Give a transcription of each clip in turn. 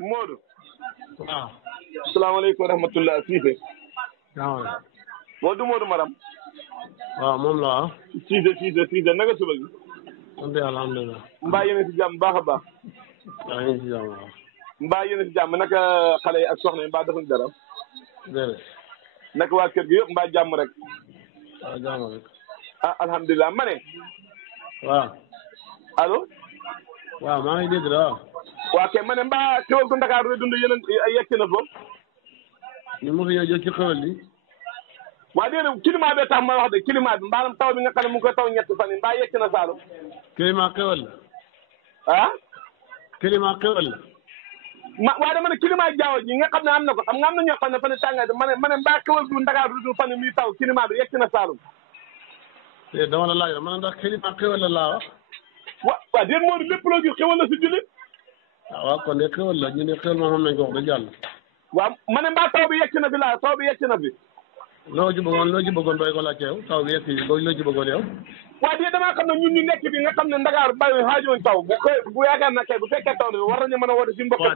Modou. waaw. salaamaaleykum wa rahmatulah Cissé. waaw. boo du Modou Maram. waaw moom la waaw. Cissé naka suba gi. sant yàlla alhamdulilah. mbaa yéen a si jàmm baax a baax. waaw yéen si jàmm waaw. mbaa yéen a si jàmm naka xale yi ak soxna yi mbaa defuñ dara. déedéet. naka waa kër gi yëpp mbaa jàmm rek. waaw jàmm rek. ah alhamdulilah ma ne. waaw. allo. waaw maa ngi dégg de waaw. waa kay ma ne mbaa xewal gu Ndakaaru dund yeneen yegg na foofu. ñu mos a ñëw jël ci xewal li. waa déedéet climat bee tax ma wax de climat bi maanaam taw bi nga xam ne mu ngi koy taw ñetti fan yi mbaa yegg na Saalum. climat xewal la. ah. climat xewal la. waaye dama ne climat jaww ji nga xam ne am na ko xam nga am na ñoo xam ne fan tàngaay bi ma ne mbaa xewal gu Ndakaaru du fan muy taw climat bi yegg na Saalum. te dama la laaj ma ne ndax climat xewal la laa wax. waaw déedéet moo di lépp loo gis xewal la si jullit. waaw kon de xewal la ñu ne xewal moom xam nañ ko wax dëgg yàlla. waaw ma ne mbaa taw bi yegg na fi laa taw bi yegg na fi. loo ci bëggoon doy ko laajte yow taw bi yegg si loo ci bëggoon yow. waaw déedéet damaa xam ne ñun ñu nekk bi nga xam ne Ndakaaru bàyyi xaajoon taw bu yaakaar na kay bu fekkee taw bi war nañu mën a woote si mbokk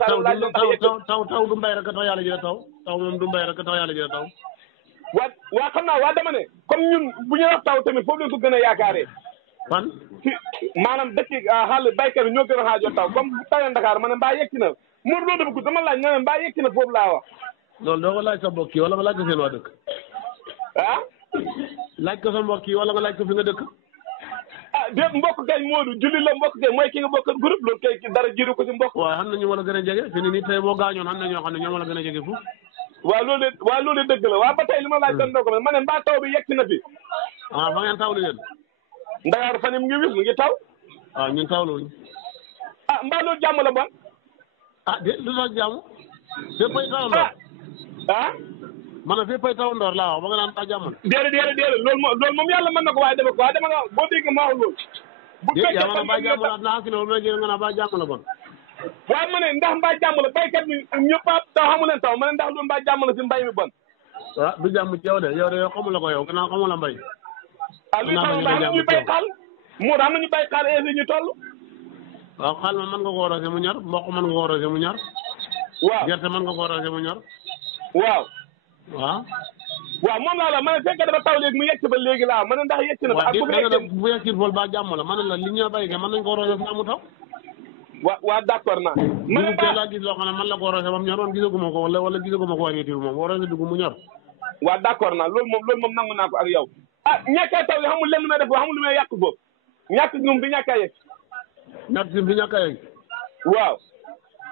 taw du mbay rek taw yàlla jëlee taw moom du mbay rek taw yàlla jëlee taw. waa xam naa waa dama ne comme ñun bu ñu wax taw tamit foofu lañ ko gën a yaakaaree. fan. maanaam dëkk xaal baykat yi ñoo gën a xaajoo taw comme bu tawee Ndakaaru ma ne mbaa yegg na Modou loolu dafa gudd dama laaj nga ne mbaa yegg na foofu laa wax. loolu doo ko laaj sa mbokk yi wala nga laaj ko seen waa dëkk. ah. laaj ko sa mbokk yi wala nga laaj ko fi nga dëkk. ah déet mbokk kay Modou julli la mbokk kay mooy ki nga bokk groupe loolu kay dara jiitu ko si mbokk. waaw xam na ñu wala gën a jege fi ni nii tey boo gaañoon xam na ñoo xam ne ñoo wala gën a jege fu. waaw loolu dëgg la waaw ba tey li ma laaj doon doo ko ma ne mbaa taw bi yegg na fi. ah fa ngeen tawlu yéen. Ndakaaru fan mu ngi wis mu ngi taw. waaw ñun tawluwuñ. ah mbaa loolu jàmm la bon. ah de lu tax jàmm. féppay taw ndoor. ah. ma ne féppay taw ndoor laa wax ba nga naan taa jàmm la. déedéet loolu moom yàlla mën na ko waaye dafa ko waaye dama nga boo dégg ma wax loolu. bu fekkee yaa ma ne ba jàmm la naa kilo ma jël nga naa ba jàmm la bon. waaye ma ne ndax mbaa jàmm la baykat bi ñëpp a taw xamu leen taw ma ne ndax loolu mbaa jàmm la si mbay mi bon. waaw du jàmm ci yow de yow xamul la ko yow gannaaw xamul la mbay. ah luy xamal mbaa am na ñuy bay xaal moo am na ñu bay xaal ainsi ñu toll. waaw xaal ma mën nga koo roose mu ñor mboq mën nga koo roose mu ñor. waaw gerte mën nga koo roose mu ñor. waaw. waaw moom laa la ma ne fekkee dafa taw léegi mu yegg ba léegi laa ma ne ndax yegg na. ak bu yeggee fool ba jàmm la ma ne la li ñu bay mën nañ koo roose fu amu taw. waaw d'accord naa. ma ne tey laa gis loo xam ne man la koo roose ba mu ñor woon gisaguma ko wala gisaguma ko variété bi moom boo roose dugub mu ñor. waaw d'accord naa loolu moom nangu naa ko ak yow. ah ñàkk a taw yi xamul lenn lu may def xamul lu may yàq foofu ñàkk ñoom bi ñàkk a yegg. ñàkk si bi ñàkk a yegg. waaw.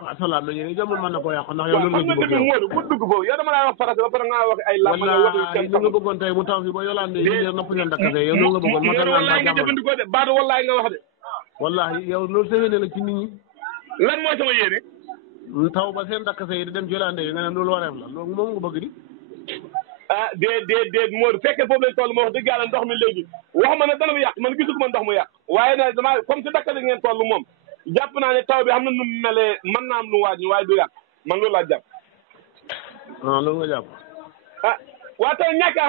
waaw salaam la yéen jàmm mën na koo yàq ndax yow loolu nga bëgg Modou bu dugg foofu yow dama laa wax farata ba pare nga wax ay lam wala nga bëggoon tey mu taw fi ba yolaan de yéen napp leen dakkase yow loolu nga bëggoon moo tax wallaay nga jëfandikoo de baatu wallaay nga wax de wallahi yow loolu sa yéene la ci nit ñi lan mooy sama yéene taw ba seen dakkase yi di dem ci yolaan de yi nga ne loolu wareef la loolu moom nga bëgg di ah déet Modou fekkee foofu lañ toll ma wax dëgg yàlla ndox mi léegi waxuma ne dana mu yàq man gisu ko ma ndox mu yàq waaye nag dama comme si dakkase ngeen toll moom jàpp naa ne taw bi xam na nu melee mën naa am lu waaj waaye du yàq man loolu laa jàpp. loolu nga jàpp. ah waa tey ñàkk a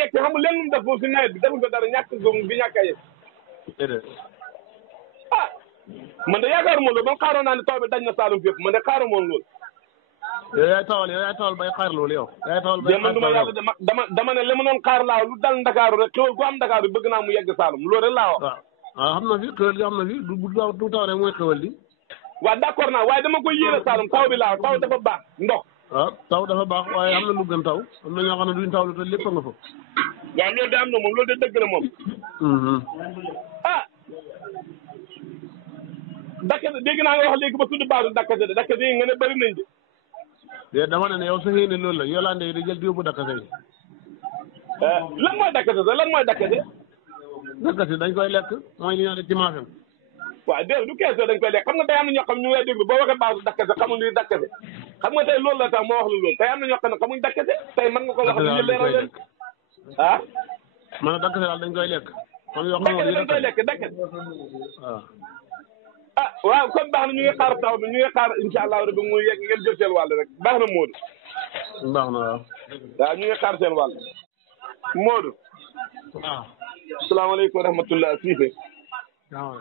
yegg xam nga lenn lu mu def foofu si nawet bi deful ko dara ñàkk bi ñàkk a yegg. déedéet. ah man de yaakaaruma loolu man xaaroon naa ne taw bi dañ na Saalum fépp man de xaaruma woon loolu. yow yaay tawal bay xaar loolu yow. yaay tawal bay xaar du ma yàlla dama ne li ma doon xaar laa lu dal Ndakaaru rek xéwal gu am Ndakaaru bëgg naa mu yegg Saalum loolu rek laa wax. waaw xam na fi xéwal gi xam na fi du taw rek mooy xéwal li. waaw d'accord naa waaye dama koy yéene Saalum taw bi laa taw dafa baax ndox. waaw taw dafa baax waaye am na lu gën taw am na ñoo xam ne duñ taw lu te lépp a nga fa. waaw loolu de am na moom loolu de dëgg la moom. ah. Dakase dégg naa nga wax léegi ba tudd baatu Dakase de Dakase yi nga ne bëri nañ de. de dama ne yow sa yéene loolu la Yolande yi di jël di yóbbu Dakase yi. lan mooy Dakase sax lan mooy Dakase. Dakase dañ koy lekk mooy li ñu naan ci maafem. waaw déedéet du kees dañ koy lekk xam nga tey am na ñoo xam ñu ngi lay déglu boo waxee baatu Dakase xamul luy Dakase xam nga tey loolu la tax moo wax la loolu tey am na ñoo xam ne xamuñ Dakase tey mën nga ko wax ñu leeral leen ah. man Dakase daal dañ koy lekk. kon yoo xam Dakase dañ koy lekk Dakase. waaw. ah waaw kon baax na ñu ngi xaar taw bi ñu ngi xaar incha allah rabbi mu yegg ngeen jël seen wàll rek baax na Modou. baax na waaw. waaw ñu ngi xaar seen wàll. Modou. waaw. salaamaaleykum wa rahmatulah Cissé. waaw.